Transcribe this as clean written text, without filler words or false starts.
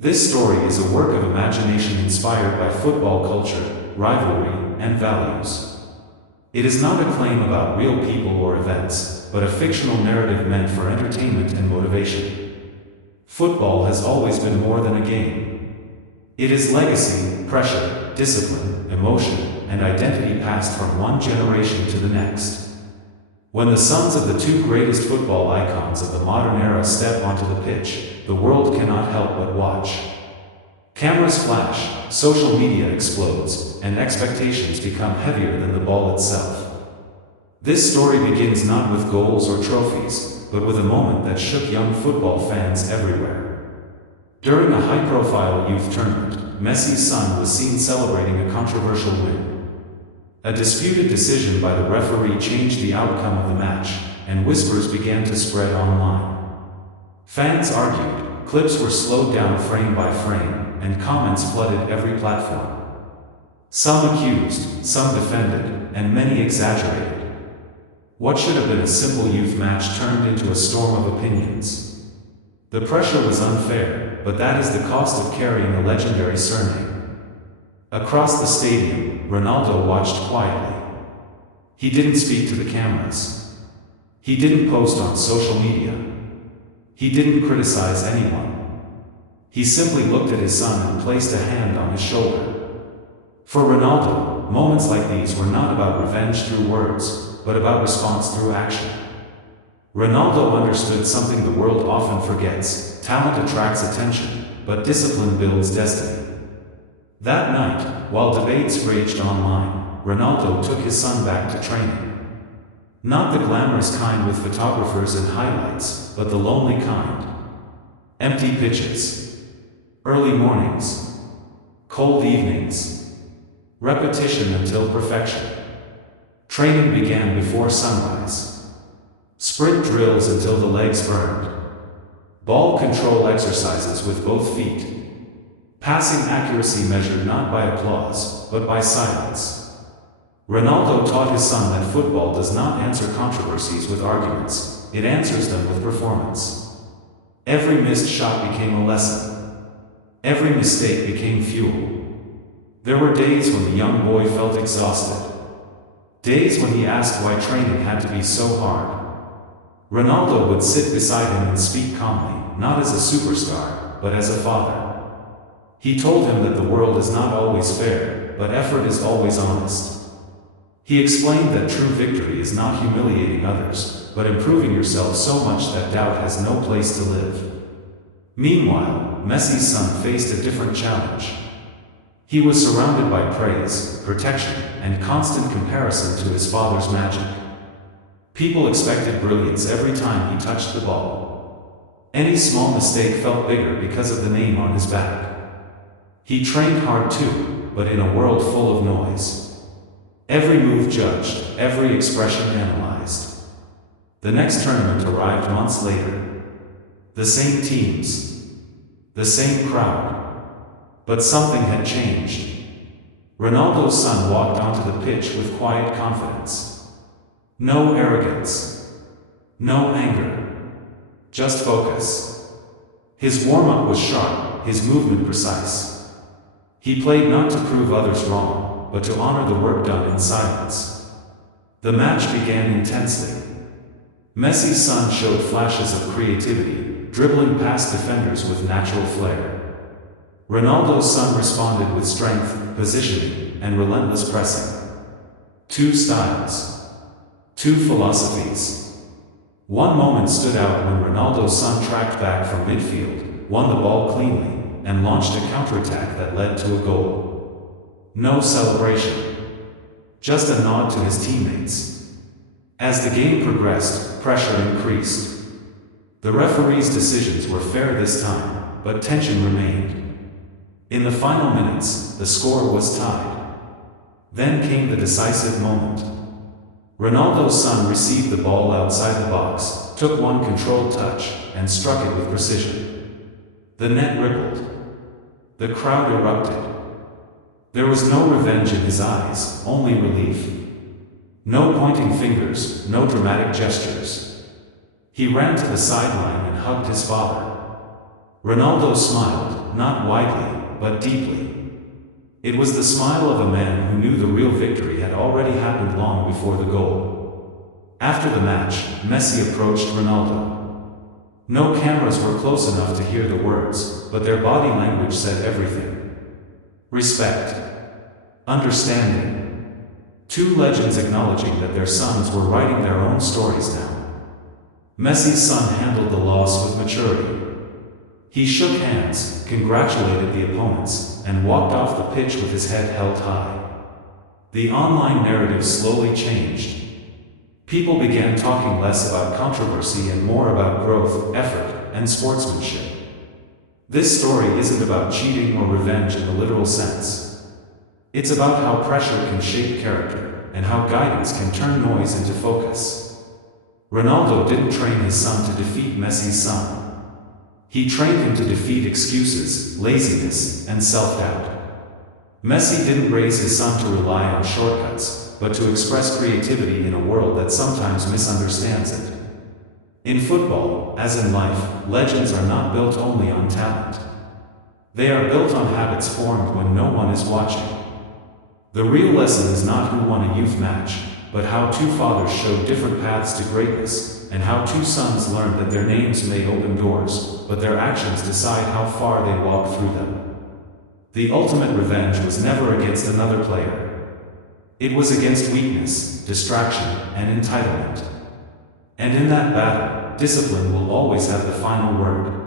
This story is a work of imagination inspired by football culture, rivalry, and values. It is not a claim about real people or events, but a fictional narrative meant for entertainment and motivation. Football has always been more than a game. It is legacy, pressure, discipline, emotion, and identity passed from one generation to the next. When the sons of the two greatest football icons of the modern era step onto the pitch, the world cannot help but watch. Cameras flash, social media explodes, and expectations become heavier than the ball itself. This story begins not with goals or trophies, but with a moment that shook young football fans everywhere. During a high-profile youth tournament, Messi's son was seen celebrating a controversial win. A disputed decision by the referee changed the outcome of the match, and whispers began to spread online. Fans argued, clips were slowed down frame by frame, and comments flooded every platform. Some accused, some defended, and many exaggerated. What should have been a simple youth match turned into a storm of opinions. The pressure was unfair, but that is the cost of carrying a legendary surname. Across the stadium, Ronaldo watched quietly. He didn't speak to the cameras. He didn't post on social media. He didn't criticize anyone. He simply looked at his son and placed a hand on his shoulder. For Ronaldo, moments like these were not about revenge through words, but about response through action. Ronaldo understood something the world often forgets: talent attracts attention, but discipline builds destiny. That night, while debates raged online, Ronaldo took his son back to training. Not the glamorous kind with photographers and highlights, but the lonely kind. Empty pitches. Early mornings. Cold evenings. Repetition until perfection. Training began before sunrise. Sprint drills until the legs burned. Ball control exercises with both feet. Passing accuracy measured not by applause, but by silence. Ronaldo taught his son that football does not answer controversies with arguments, it answers them with performance. Every missed shot became a lesson. Every mistake became fuel. There were days when the young boy felt exhausted. Days when he asked why training had to be so hard. Ronaldo would sit beside him and speak calmly, not as a superstar, but as a father. He told him that the world is not always fair, but effort is always honest. He explained that true victory is not humiliating others, but improving yourself so much that doubt has no place to live. Meanwhile, Messi's son faced a different challenge. He was surrounded by praise, protection, and constant comparison to his father's magic. People expected brilliance every time he touched the ball. Any small mistake felt bigger because of the name on his back. He trained hard too, but in a world full of noise. Every move judged, every expression analyzed. The next tournament arrived months later. The same teams. The same crowd. But something had changed. Ronaldo's son walked onto the pitch with quiet confidence. No arrogance. No anger. Just focus. His warm-up was sharp, his movement precise. He played not to prove others wrong, but to honor the work done in silence. The match began intensely. Messi's son showed flashes of creativity, dribbling past defenders with natural flair. Ronaldo's son responded with strength, positioning, and relentless pressing. Two styles. Two philosophies. One moment stood out when Ronaldo's son tracked back from midfield, won the ball cleanly, and launched a counterattack that led to a goal. No celebration. Just a nod to his teammates. As the game progressed, pressure increased. The referee's decisions were fair this time, but tension remained. In the final minutes, the score was tied. Then came the decisive moment. Ronaldo's son received the ball outside the box, took one controlled touch, and struck it with precision. The net rippled. The crowd erupted. There was no revenge in his eyes, only relief. No pointing fingers, no dramatic gestures. He ran to the sideline and hugged his father. Ronaldo smiled, not widely, but deeply. It was the smile of a man who knew the real victory had already happened long before the goal. After the match, Messi approached Ronaldo. No cameras were close enough to hear the words, but their body language said everything. Respect. Understanding. Two legends acknowledging that their sons were writing their own stories now. Messi's son handled the loss with maturity. He shook hands, congratulated the opponents, and walked off the pitch with his head held high. The online narrative slowly changed. People began talking less about controversy and more about growth, effort, and sportsmanship. This story isn't about cheating or revenge in the literal sense. It's about how pressure can shape character, and how guidance can turn noise into focus. Ronaldo didn't train his son to defeat Messi's son. He trained him to defeat excuses, laziness, and self-doubt. Messi didn't raise his son to rely on shortcuts, but to express creativity in a world that sometimes misunderstands it. In football, as in life, legends are not built only on talent. They are built on habits formed when no one is watching. The real lesson is not who won a youth match, but how two fathers showed different paths to greatness, and how two sons learned that their names may open doors, but their actions decide how far they walk through them. The ultimate revenge was never against another player. It was against weakness, distraction, and entitlement. And in that battle, discipline will always have the final word.